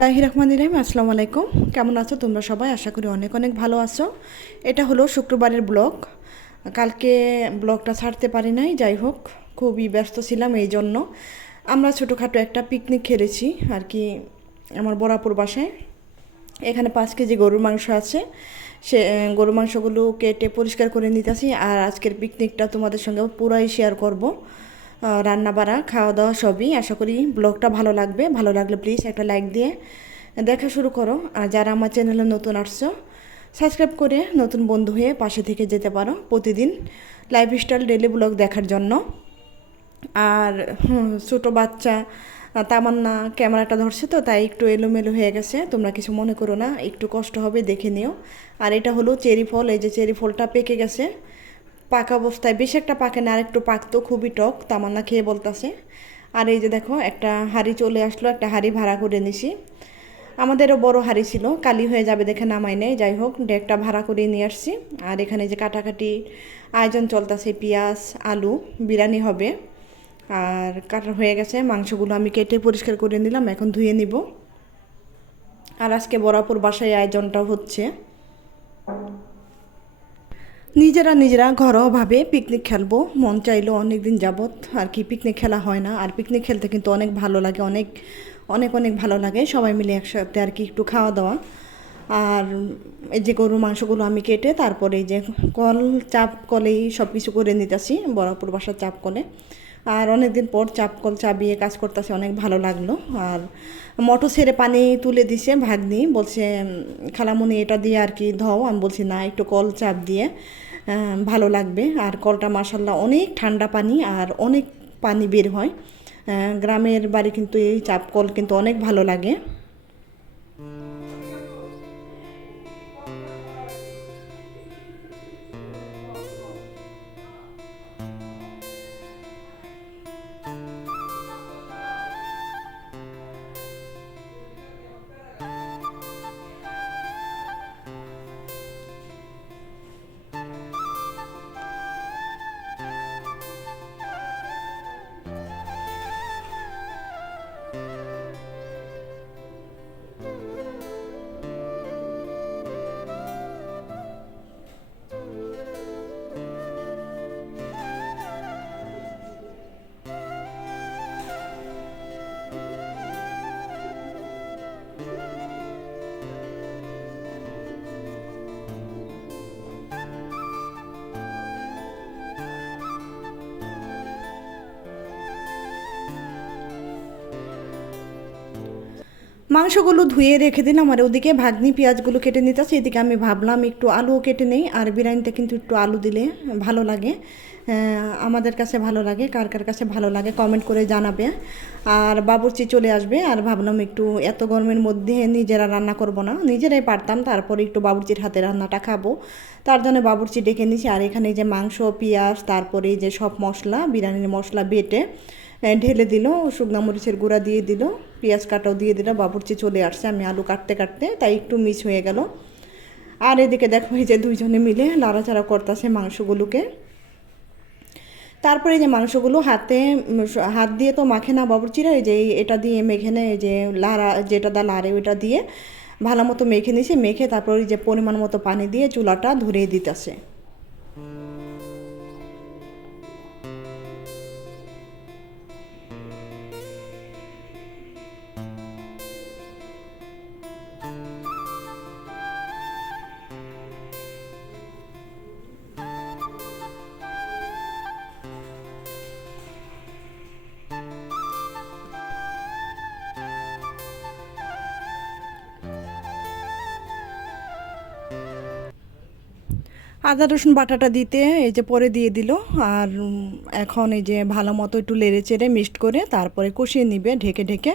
তাহির রহমান ইরাহিম আসসালামু আলাইকুম। কেমন আছো তোমরা সবাই? আশা করি অনেক অনেক ভালো আছো। এটা হলো শুক্রবারের ব্লগ। কালকে ব্লগটা ছাড়তে পারি নাই, যাই হোক, খুবই ব্যস্ত ছিলাম এই জন্য। আমরা ছোটোখাটো একটা পিকনিক খেলেছি আর কি আমার বরাপুর বাসায়। এখানে পাঁচ কেজি গরুর মাংস আছে। সে, গরুর মাংসগুলো কেটে পরিষ্কার করে নিতেছি আর আজকের পিকনিকটা তোমাদের সঙ্গে পুরাই শেয়ার করব। রান্না বাড়া খাওয়া দাওয়া সবই। আশা করি ব্লগটা ভালো লাগবে। ভালো লাগলে প্লিজ একটা লাইক দিয়ে দেখা শুরু করো। আর যারা আমার চ্যানেলে নতুন আসছো সাবস্ক্রাইব করে নতুন বন্ধু হয়ে পাশে থেকে যেতে পারো প্রতিদিন লাইফস্টাইল ডেলি ব্লগ দেখার জন্য। আর ছোটো বাচ্চা, তামান্না, ক্যামেরাটা ধরছে তো, তাই একটু এলোমেলো হয়ে গেছে। তোমরা কিছু মনে করো না, একটু কষ্ট হবে, দেখে নিও। আর এটা হলো চেরি ফল, এই যে চেরি ফলটা পেকে গেছে। পাকা অবস্থায় বেশি একটা পাকে না আর একটু পাকতো খুবই টক, তামান্না খেয়ে বলতাছে। আর এই যে দেখো, একটা হাড়ি চলে আসলো, একটা হাড়ি ভাড়া করে নিছি। আমাদেরও বড় হাড়ি ছিল, কালি হয়ে যাবে দেখে নামাই নেই, যাই হোক ডেকটা ভাড়া করে নিয়ে আসছি। আর এখানে যে কাটাকাটি আয়োজন চলতেছে, পেঁয়াজ, আলু, বিরিয়ানি হবে। আর কাটা হয়ে গেছে, মাংসগুলো আমি কেটে পরিষ্কার করে নিলাম, এখন ধুয়ে নিব। আর আজকে বরাপুর বাসায় আয়োজনটা হচ্ছে। নিজেরা নিজেরা ঘরোয়াভাবে পিকনিক খেলব। মন চাইলো অনেক দিন যাবৎ আর কি পিকনিক খেলা হয় না। আর পিকনিক খেলতে কিন্তু অনেক ভালো লাগে, অনেক অনেক অনেক ভালো লাগে। সবাই মিলে একসাথে আর কি একটু খাওয়া দাওয়া। আর এই যে গরুর মাংসগুলো আমি কেটে তারপরে এই যে কল, চাপ কলেই সব কিছু করে নিতেছি বরাপুর বাসার চাপ কলে। আর অনেক দিন পর চাপ কল চাবিয়ে কাজ করতেছে, অনেক ভালো লাগল। আর মটো ছেড়ে পানি তুলে দিছে ভাগ্নি, বলছে, খালামুনি, এটা দিয়ে আর কি ধও। আমি বলছি, না, একটু কল চাপ দিয়ে ভালো লাগবে। আর কলটা মাসাল্লাহ অনেক ঠান্ডা পানি আর অনেক পানি বের হয়। গ্রামের বাড়ি কিন্তু এই চাপ কল কিন্তু অনেক ভালো লাগে। মাংসগুলো ধুয়ে রেখে দিলাম, আর ওদিকে ভাগ্নি পেঁয়াজগুলো কেটে নিতেছে। এদিকে আমি ভাবলাম একটু আলুও কেটে নেই, আর বিরিয়ানিতে কিন্তু একটু আলু দিলে ভালো লাগে। আমাদের কাছে ভালো লাগে, কার কার কাছে ভালো লাগে কমেন্ট করে জানাবে। আর বাবুর্চি চলে আসবে, আর ভাবলাম একটু এত গরমের মধ্যে নিজেরা রান্না করব না। নিজেরাই পারতাম, তারপরে একটু বাবুর্চির হাতে রান্নাটা খাব। তার জন্য বাবুর্চি ডেকে নিছি, আর এখানে যে মাংস, পেঁয়াজ, তারপরে যে সব মশলা, বিরিয়ানির মশলা বেটে ঢেলে দিল, শুকনা মরিচের গুঁড়া দিয়ে দিল, পেঁয়াজ কাটাও দিয়ে দিল, বাবুর্চি চলে আসছে, আমি আলু কাটতে কাটতে, তাই একটু মিস হয়ে গেল। আর এদিকে দেখো, এই যে দুইজনে মিলে লাড়াচাড়া করতেছে মাংসগুলোকে। তারপরে যে মাংসগুলো হাতে, হাত দিয়ে তো মাখে না বাবুর্চিরা, এই যে এটা দিয়ে মেখে নেয় যে লাড়া, যেটা দা লাড়ে ওইটা দিয়ে ভালো মতো মেখে নিছে, মেখে তারপর যে পরিমাণ মতো পানি দিয়ে চুলাটা ধরিয়ে দিতেছে। আদা, রসুন বাটাটা দিতে এই যে পরে দিয়ে দিল। আর এখন এই যে ভালো মতো একটু লেড়ে চেড়ে মিক্সড করে তারপরে কষিয়ে নিবে ঢেকে ঢেকে।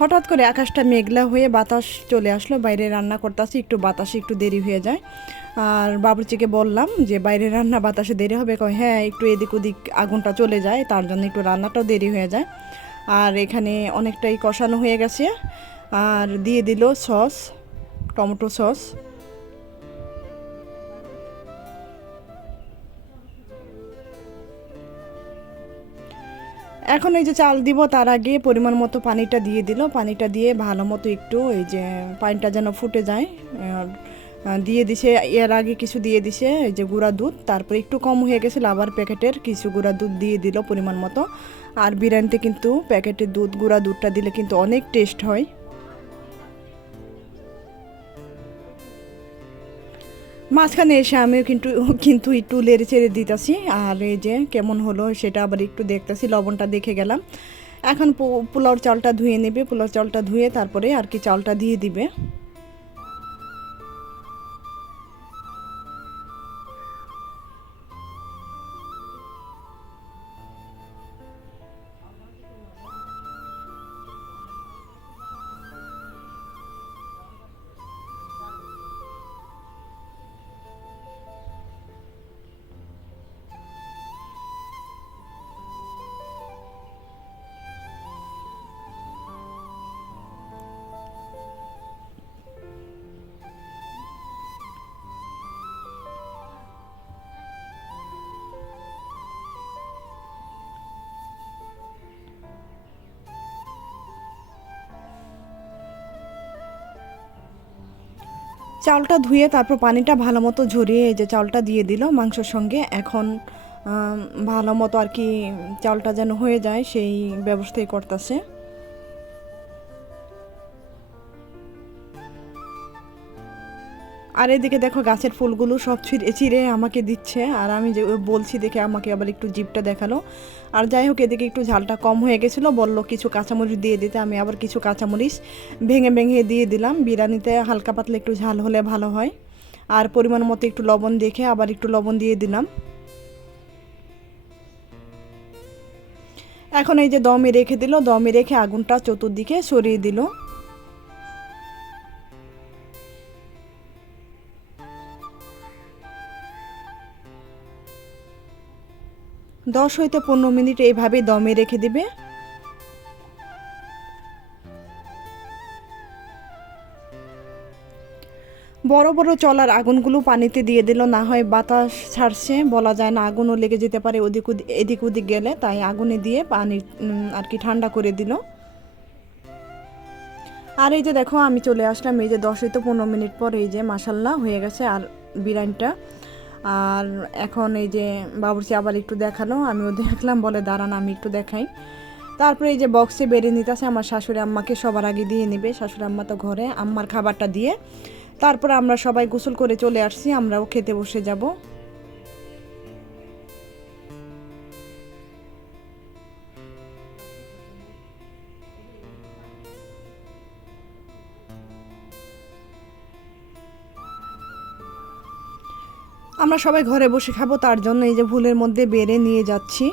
হঠাৎ করে আকাশটা মেঘলা হয়ে বাতাস চলে আসলো, বাইরে রান্না করতেছি, একটু বাতাসে একটু দেরি হয়ে যায়। আর বাবুর্চিকে বললাম যে, বাইরে রান্না বাতাসে দেরি হবে? কয় হ্যাঁ একটু এদিক ওদিক আগুনটা চলে যায়, তার জন্য একটু রান্নাটাও দেরি হয়ে যায়। আর এখানে অনেকটাই কষানো হয়ে গেছে। আর দিয়ে দিল সস, টমেটো সস। এখন এই যে চাল দিব, তার আগে পরিমাণ মতো পানিটা দিয়ে দিল। পানিটা দিয়ে ভালো মতো একটু এই যে পানিটা যেন ফুটে যায় দিয়ে দিছে, এর আগে কিছু দিয়ে দিছে এই যে গুঁড়া দুধ। তারপরে একটু কম হয়ে গেছিল আবার প্যাকেটের, কিছু গুঁড়া দুধ দিয়ে দিল পরিমাণ মতো। আর বিরিয়ানিতে কিন্তু প্যাকেটের দুধ, গুঁড়া দুধটা দিলে কিন্তু অনেক টেস্ট হয়। মাঝখানে এসে আমিও কিন্তু কিন্তু একটু লেড়ে চেড়ে দিতেছি। আর এই যে কেমন হলো সেটা আবার একটু দেখতেছি, লবণটা দেখে গেলাম। এখন পোলাওর চালটা ধুয়ে নেবে, পোলাওর চালটা ধুয়ে তারপরে আর কি চালটা দিয়ে দিবে। চালটা ধুয়ে তারপর পানিটা ভালো মতো ঝরিয়ে যে চালটা দিয়ে দিল মাংসর সঙ্গে। এখন ভালো মতো আর কি চালটা যেন হয়ে যায়, সেই ব্যবস্থাই করতেছে। আর এদিকে দেখো গাছের ফুলগুলো সব ছিঁড়ে চিড়ে আমাকে দিচ্ছে। আর আমি যে বলছি দেখে আমাকে আবার একটু জিপটা দেখাল। আর যাই হোক, এদিকে একটু ঝালটা কম হয়ে গেছিল, বলল কিছু কাঁচামরিচ দিয়ে দিতে। আমি আবার কিছু কাঁচামরিচ ভেঙে ভেঙে দিয়ে দিলাম। বিরিয়ানিতে হালকা পাতলা একটু ঝাল হলে ভালো হয়। আর পরিমাণ মতো একটু লবণ দেখে আবার একটু লবণ দিয়ে দিলাম। এখন এই যে দমে রেখে দিল, দমে রেখে আগুনটা চতুর্দিকে সরিয়ে দিল। দশ হইতে পনেরো মিনিট এইভাবে দমে রেখে দিবে। বড় বড় চলার আগুনগুলো পানিতে দিয়ে দিল, না হয় বাতাস ছাড়ছে, বলা যায় না, আগুনও লেগে যেতে পারে ওদিক এদিক ওদিক গেলে, তাই আগুনে দিয়ে পানি আর কি ঠান্ডা করে দিল। আর এই যে দেখো, আমি চলে আসলাম, এই যে দশ হইতে পনেরো মিনিট পর, এই যে মাসাল্লাহ হয়ে গেছে, আর বিরিয়ানিটা। আর এখন এই যে বাবুর্চি আবার একটু দেখাল আমিও দেখলাম, বলে, দাঁড়ান, আমি একটু দেখাই। তারপরে এই যে বক্সে বেরিয়ে নিতেছে, আমার শাশুড়ি আম্মাকে সবার আগে দিয়ে নেবে, শাশুড়ি আম্মা তো ঘরে, আম্মার খাবারটা দিয়ে। তারপরে আমরা সবাই গোসল করে চলে আসছি আমরাও খেতে বসে যাব। আমরা সবাই ঘরে বসে খাব, তার জন্য এই যে ভুলের মধ্যে বেড়ে নিয়ে যাচ্ছি।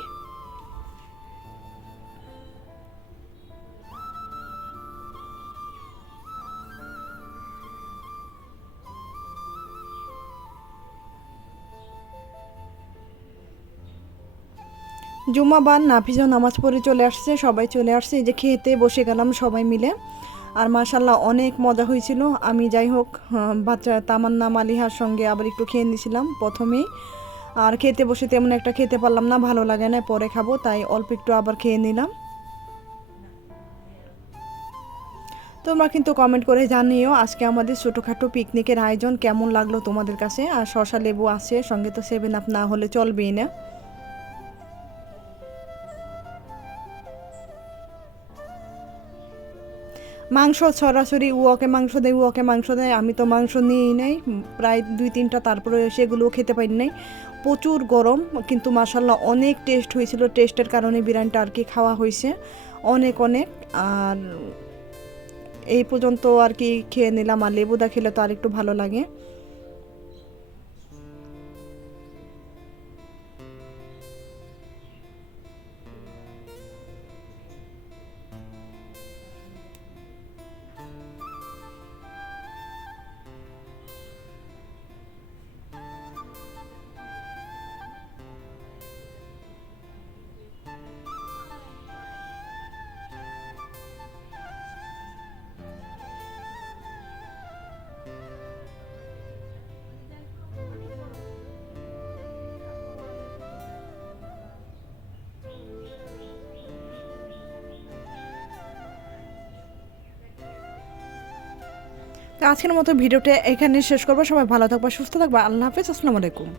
জুম্মাবান নাফিজও নামাজ পড়ে চলে আসছে, সবাই চলে আসছে, এই যে খেতে বসে গেলাম সবাই মিলে। আর মাশাল্লাহ অনেক মজা হয়েছিল। আমি যাই হোক বাচ্চা তামান্না মালিহার সঙ্গে আবার একটু খেয়ে নিয়েছিলাম প্রথমেই। আর খেতে বসে তেমন একটা খেতে পারলাম না, ভালো লাগে না, পরে খাব, তাই অল্প একটু আবার খেয়ে নিলাম। তোমরা কিন্তু কমেন্ট করে জানিও আজকে আমাদের ছোটোখাটো পিকনিকের আয়োজন কেমন লাগল তোমাদের কাছে? আর শশা লেবু আছে, সঙ্গে তো সেভেন আপ না হলে চলবেই না। মাংস সরাসরি উয়াকে মাংস দেয় উয়াকে মাংস দেয়। আমি তো মাংস নিয়েই নাই, প্রায় দুই তিনটা তারপরে সেগুলোও খেতে পারি নাই। প্রচুর গরম, কিন্তু মাসাল্লাহ অনেক টেস্ট হয়েছিল। টেস্টের কারণে বিরিয়ানিটা আর কি খাওয়া হয়েছে। অনেক অনেক। আর এই পর্যন্ত আর কি খেয়ে নিলাম। আর লেবুদা খেলে তো আর একটু ভালো লাগে। আজকের মতো ভিডিওটা এখানে শেষ করব। সবাই ভালো থাকবা, সুস্থ থাকবা। আল্লাহ হাফিজ, আসসালামু আলাইকুম।